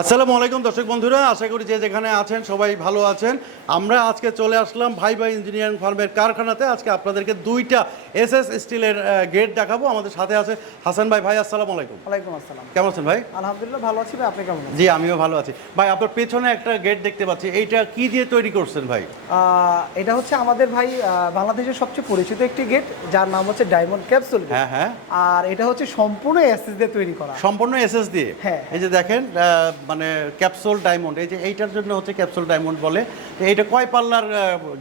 আসসালামু আলাইকুম দর্শক বন্ধুরা আশা করি যে যেখানে আছেন সবাই ভালো আছেন। আমরা আজকে চলে আসলাম ভাই ভাই ইঞ্জিনিয়ারিং ফার্মের কারখানাতে। আজকে আপনাদেরকে দুইটা এস এস স্টিলের গেট দেখাবো। আমাদের সাথে আছে হাসান ভাই। ভাই আসসালামু আলাইকুম। ওয়ালাইকুম আসসালাম। কেমন আছেন ভাই? আলহামদুলিল্লাহ ভালো আছি ভাই আপনি কেমন জি আমিও ভালো আছি। ভাই আপনার পেছনে একটা গেট দেখতে পাচ্ছি। এইটা কি দিয়ে তৈরি করছেন ভাই? এটা হচ্ছে আমাদের ভাই বাংলাদেশের সবচেয়ে পরিচিত একটি গেট যার নাম হচ্ছে ডায়মন্ড ক্যাপসুল হ্যাঁ হ্যাঁ। আর এটা হচ্ছে সম্পূর্ণ এসএস দিয়ে তৈরি করা। সম্পূর্ণ এসএস দিয়ে? হ্যাঁ। এই যে দেখেন মানে ক্যাপসুল ডায়মন্ড এই যে এইটার জন্য হচ্ছে ক্যাপসুল ডায়মন্ড বলে এইটা কয় পাল্লার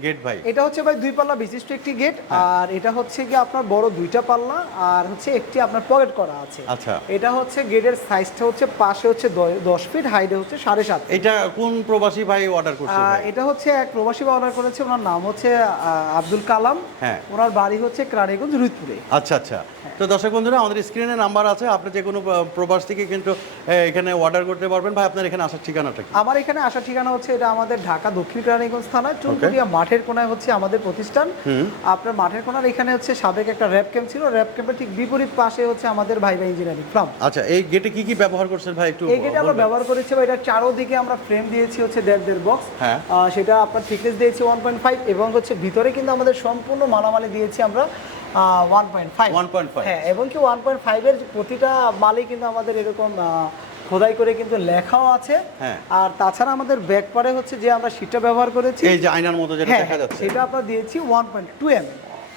গেট ভাই এটা হচ্ছে ভাই দুই পাল্লা বিশিষ্ট একটি গেট হ্যাঁ। আর এটা হচ্ছে কি আপনার বড় দুইটা পাল্লা আর হচ্ছে একটি আপনার পকেট করা আছে আচ্ছা। এটা হচ্ছে গেটের সাইজটা হচ্ছে পাশে হচ্ছে দশ ফিট হাইটে হচ্ছে সাড়ে সাত এটা কোন প্রবাসী ভাই অর্ডার করছে ভাই? এটা হচ্ছে এক প্রবাসী ভাই অর্ডার করেছে ওনার নাম হচ্ছে আব্দুল কালাম হ্যাঁ। ওনার বাড়ি হচ্ছে ক্রানীগঞ্জ রুদপুরে আচ্ছা আচ্ছা তো দর্শক বন্ধুরা আমাদের স্ক্রিনে নাম্বার আছে আপনি যে কোনো প্রবাস থেকে কিন্তু এখানে অর্ডার করতে পারবেন ভাই আপনার এখানে আসার ঠিকানাটা কি? আমার এখানে আসার ঠিকানা হচ্ছে এটা আমাদের ঢাকা দক্ষিণ কেরানীগঞ্জ থানায়। চুনকুটিয়া মাঠের কোনায় হচ্ছে আমাদের প্রতিষ্ঠান। আপনার মাঠের কোনার এখানে হচ্ছে সাবেক একটা র্যাপ ক্যাম্প ছিল। র্যাপ ক্যাম্পের ঠিক বিপরীত পাশে হচ্ছে আমাদের ভাই ভাই ইঞ্জিনিয়ারিং ফার্ম আচ্ছা এই গেটে কি কি ব্যবহার করছেন ভাই একটু এই গেটে আমরা ব্যবহার করেছি বা এটা চারোদিকে আমরা ফ্রেম দিয়েছি হচ্ছে দেড় দেড় বক্স হ্যাঁ। সেটা আপনার থিকনেস দিয়েছি ওয়ান পয়েন্ট ফাইভ এবং হচ্ছে ভিতরে কিন্তু আমাদের সম্পূর্ণ মালামালি দিয়েছি আমরা ওয়ান পয়েন্ট ফাইভ 1.5 হ্যাঁ এবং কি ওয়ান পয়েন্ট ফাইভের প্রতিটা মালই কিন্তু আমাদের এরকম খোদাই করে কিন্তু লেখাও আছে। হ্যাঁ। আর তাছাড়া আমাদের ব্যাক পারে হচ্ছে যে আমরা সিটটা ব্যবহার করেছি। এই যে আয়নার মতো যেটা হ্যাঁ দেখা যাচ্ছে। সেটা আমরা দিয়েছি ওয়ান পয়েন্ট টু এম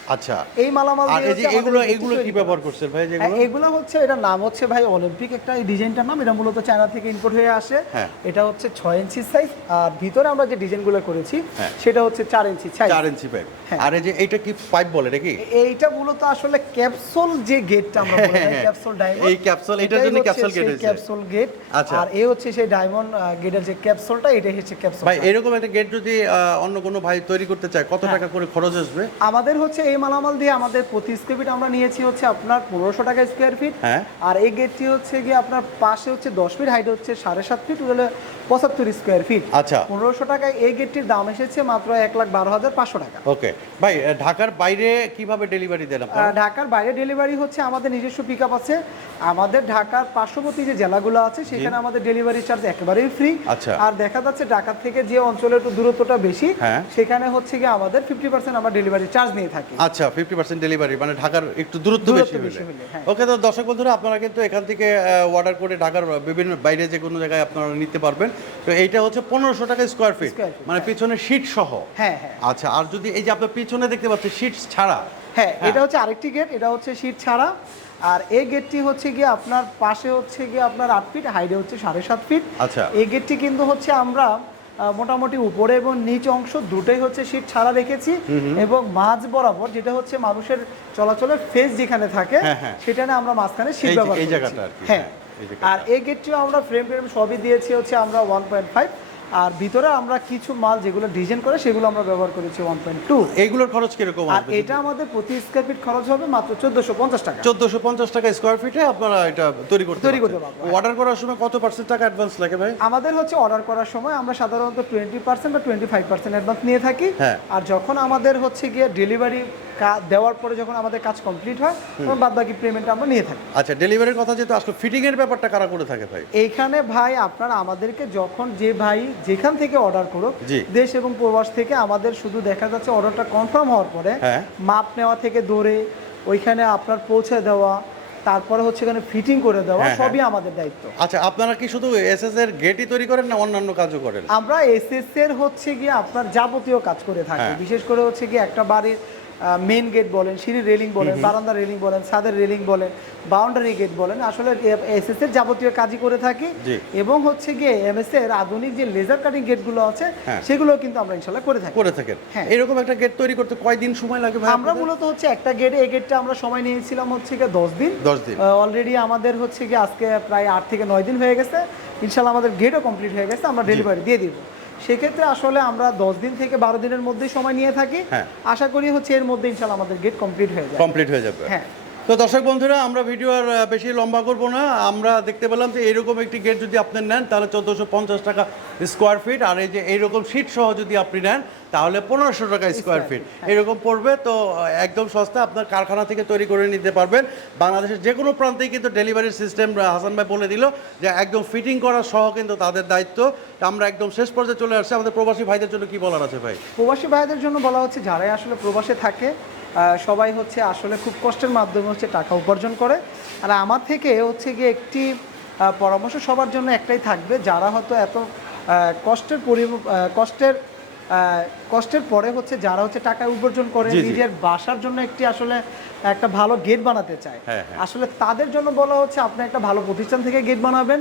আচ্ছা। এই মালামাল আর এই যে এগুলো এগুলো কি ব্যবহার করছেন ভাই হ্যাঁ, যেগুলো এগুলো হচ্ছে এটার নাম হচ্ছে ভাই অলিম্পিক একটা এই ডিজাইনটার নাম। এটা মূলত চায়না থেকে ইম্পোর্ট হয়ে আসে। হ্যাঁ। এটা হচ্ছে ইঞ্চি সাইজ আর ভিতরে আমরা যে ডিজাইনগুলো করেছি হ্যাঁ। সেটা হচ্ছে ইঞ্চি সাইজ ইঞ্চি পাইপ হ্যাঁ। আর এই যে এইটা কি পাইপ বলে নাকি? এইটা মূলত আসলে ক্যাপসুল যে গেটটা আমরা বলে ক্যাপসুল ডায়মন্ড এই capsule, এটার জন্য gate হয়েছে। ক্যাপসুল গেট আচ্ছা। আর এই হচ্ছে সেই ডায়মন্ড গেটের যে ক্যাপসুলটা এটাই হচ্ছে ক্যাপসুল ভাই এরকম একটা গেট যদি অন্য কোনো ভাই তৈরি করতে চায় কত হ্যাঁ। টাকা করে খরচ আসবে? আমাদের হচ্ছে এই মালামাল দিয়ে আমাদের প্রতি স্কোয়ার ফিট আমরা নিয়েছি হচ্ছে আপনার পনেরোশো টাকা স্কোয়ার ফিট। আর এই গেটটি হচ্ছে গিয়ে আপনার পাশে হচ্ছে দশ ফিট হাইট হচ্ছে সাড়ে সাত ফিট হলে পঁচাত্তর স্কোয়ার ফিট আচ্ছা। পনেরোশো টাকায় এই গেটটির দাম এসেছে মাত্র এক লাখ বারো হাজার পাঁচশো টাকা। ওকে ভাই ঢাকার বাইরে কীভাবে ডেলিভারি দেন ঢাকার বাইরে ডেলিভারি হচ্ছে আমাদের নিজস্ব পিক আপ আছে। আমাদের ঢাকার পার্শ্ববর্তী যে জেলাগুলো আছে সেখানে আমাদের ডেলিভারি চার্জ একেবারেই ফ্রি আচ্ছা। আর দেখা যাচ্ছে ঢাকা থেকে যে অঞ্চলের একটু দূরত্বটা বেশি হ্যাঁ। সেখানে হচ্ছে গিয়ে আমাদের ফিফটি পার্সেন্ট আমরা ডেলিভারি চার্জ নিয়ে থাকি। আচ্ছা ফিফটি পার্সেন্ট ডেলিভারি মানে ঢাকার একটু দূরত্ব বেশি হলে। হলে, হ্যাঁ। ওকে তো দর্শক বন্ধুরা আপনারা কিন্তু এখান থেকে অর্ডার করে ঢাকার বিভিন্ন বাইরে যে কোনো জায়গায় আপনারা নিতে পারবেন। তো এইটা হচ্ছে পনেরোশো টাকা স্কোয়ার ফিট মানে পিছনে শীট সহ। হ্যাঁ হ্যাঁ। আচ্ছা আর যদি এই যে আপনার পিছনে দেখতে পাচ্ছেন শীট ছাড়া হ্যাঁ এটা হচ্ছে আরেকটি গেট এটা হচ্ছে শীত ছাড়া। আর এই গেটটি হচ্ছে গিয়ে আপনার পাশে হচ্ছে গিয়ে আপনার আট ফিট হাইডে হচ্ছে সাড়ে সাত ফিট আচ্ছা। এই গেটটি কিন্তু হচ্ছে আমরা মোটামুটি উপরে এবং নিচ অংশ দুটোই হচ্ছে শীত ছাড়া দেখেছি এবং মাঝ বরাবর যেটা হচ্ছে মানুষের চলাচলের ফেস যেখানে থাকে সেটা না আমরা মাঝখানে শীত ব্যবহার করছি। হ্যাঁ। হ্যাঁ, আর এই গেটটিও আমরা ফ্রেম ফ্রেম সবই দিয়েছি হচ্ছে আমরা ওয়ান পয়েন্ট ফাইভ আর ভিতরে আমরা কিছু মাল যেগুলো ডিজাইন করে সেগুলো আমরা ব্যবহার করেছি ওয়ান পয়েন্ট টু এইগুলোর খরচ কীরকম আর এটা আমাদের প্রতি স্কোয়ার ফিট খরচ হবে মাত্র চোদ্দশো পঞ্চাশ টাকা। চোদ্দশো পঞ্চাশ টাকা স্কোয়ার ফিটে আপনারা এটা তৈরি করতে তৈরি করতে পারবেন। পারব, অর্ডার করার সময় কত পার্সেন্ট টাকা অ্যাডভান্স লাগে ভাই? আমাদের হচ্ছে অর্ডার করার সময় আমরা সাধারণত টোয়েন্টি পার্সেন্ট বা টোয়েন্টি ফাইভ পার্সেন্ট অ্যাডভান্স নিয়ে থাকি। হ্যাঁ। আর যখন আমাদের হচ্ছে গিয়ে ডেলিভারি দেওয়ার পরে যখন আমাদের কাজ কমপ্লিট হয় তখন বাদ বাকি পেমেন্ট আমরা নিয়ে থাকি। আচ্ছা ডেলিভারির কথা যেহেতু আসলে ফিটিং এর ব্যাপারটা কারা করে থাকে ভাই? এইখানে ভাই আপনারা আমাদেরকে যখন যে ভাই যেখান থেকে অর্ডার করুক দেশ এবং প্রবাস থেকে আমাদের শুধু দেখা যাচ্ছে অর্ডারটা কনফার্ম হওয়ার পরে হ্যাঁ। মাপ নেওয়া থেকে ধরে ওইখানে আপনার পৌঁছে দেওয়া তারপরে হচ্ছে এখানে ফিটিং করে দেওয়া হ্যাঁ, হ্যাঁ। সবই আমাদের দায়িত্ব। আচ্ছা আপনারা কি শুধু এসএস এর গেটই তৈরি করেন না অন্যান্য কাজও করেন? আমরা এসএস এর হচ্ছে গিয়ে আপনার যাবতীয় কাজ করে থাকি। বিশেষ করে হচ্ছে গিয়ে একটা বাড়ির মেন গেট বলেন সিঁড়ির রেলিং বলেন বারান্দা রেলিং বলেন ছাদের রেলিং বলেন বাউন্ডারি গেট বলেন আসলে এসএস এর যাবতীয় কাজই করে থাকি। এবং হচ্ছে গিয়ে এমএস এর আধুনিক যে লেজার কাটিং গেটগুলো আছে হ্যাঁ। সেগুলো কিন্তু আমরা ইনশাল্লাহ করে থাকি। করে থাকেন। হ্যাঁ। এরকম একটা গেট তৈরি করতে কয়দিন সময় লাগে ভাই আমরা মূলত হচ্ছে একটা গেটে এই গেটটা আমরা সময় নিয়েছিলাম হচ্ছে গিয়ে দশ দিন। দশ দিন। অলরেডি আমাদের হচ্ছে গিয়ে আজকে প্রায় আট থেকে নয় দিন হয়ে গেছে। ইনশাল্লাহ আমাদের গেটও কমপ্লিট হয়ে গেছে আমরা ডেলিভারি দিয়ে দিব। সেক্ষেত্রে আসলে আমরা দশ দিন থেকে বারো দিনের মধ্যে সময় নিয়ে থাকি। হ্যাঁ। আশা করি হচ্ছে এর মধ্যে ইনশাল্লাহ আমাদের গেট কমপ্লিট হয়ে যাবে। কমপ্লিট হয়ে যাবে। হ্যাঁ। তো দর্শক বন্ধুরা আমরা ভিডিও আর বেশি লম্বা করব না। আমরা দেখতে পেলাম যে এইরকম একটি গেট যদি আপনি নেন তাহলে চোদ্দোশো পঞ্চাশ টাকা স্কোয়ার ফিট আর এই যে এইরকম সিট সহ যদি আপনি নেন তাহলে পনেরোশো টাকা স্কোয়ার ফিট এরকম পড়বে তো একদম সস্তা। আপনার কারখানা থেকে তৈরি করে নিতে পারবেন। বাংলাদেশের যে কোনো প্রান্তেই কিন্তু ডেলিভারি সিস্টেম হাসান ভাই বলে দিল যে একদম ফিটিং করা সহ কিন্তু তাদের দায়িত্ব। আমরা একদম শেষ পর্যায়ে চলে আসছি। আমাদের প্রবাসী ভাইদের জন্য কি বলার আছে ভাই? প্রবাসী ভাইদের জন্য বলা হচ্ছে যারাই আসলে প্রবাসে থাকে সবাই হচ্ছে আসলে খুব কষ্টের মাধ্যমে হচ্ছে টাকা উপার্জন করে আর আমার থেকে হচ্ছে গিয়ে একটি পরামর্শ সবার জন্য একটাই থাকবে যারা হয়তো এত কষ্টের পরি কষ্টের কষ্টের পরে হচ্ছে যারা হচ্ছে টাকা উপার্জন করে। নিজের বাসার জন্য একটি আসলে একটা ভালো গেট বানাতে চায় হ্যাঁ, হ্যাঁ। আসলে তাদের জন্য বলা হচ্ছে আপনি একটা ভালো প্রতিষ্ঠান থেকে গেট বানাবেন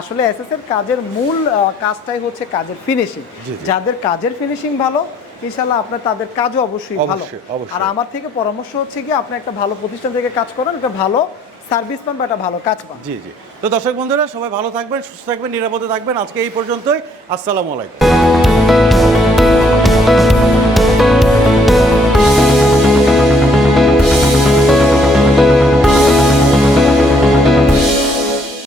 আসলে এসএস এর কাজের মূল কাজটাই হচ্ছে কাজের ফিনিশিং। যাদের কাজের ফিনিশিং ভালো ইনশাল্লাহ আপনার তাদের কাজও অবশ্যই ভালো। আর আমার থেকে পরামর্শ হচ্ছে কি আপনি একটা ভালো প্রতিষ্ঠান থেকে কাজ করেন একটা ভালো সার্ভিস পান বা একটা ভালো কাজ পান। জি জি। তো দর্শক বন্ধুরা সবাই ভালো থাকবেন সুস্থ থাকবেন নিরাপদে থাকবেন। আজকে এই পর্যন্তই। আসসালামু আলাইকুম।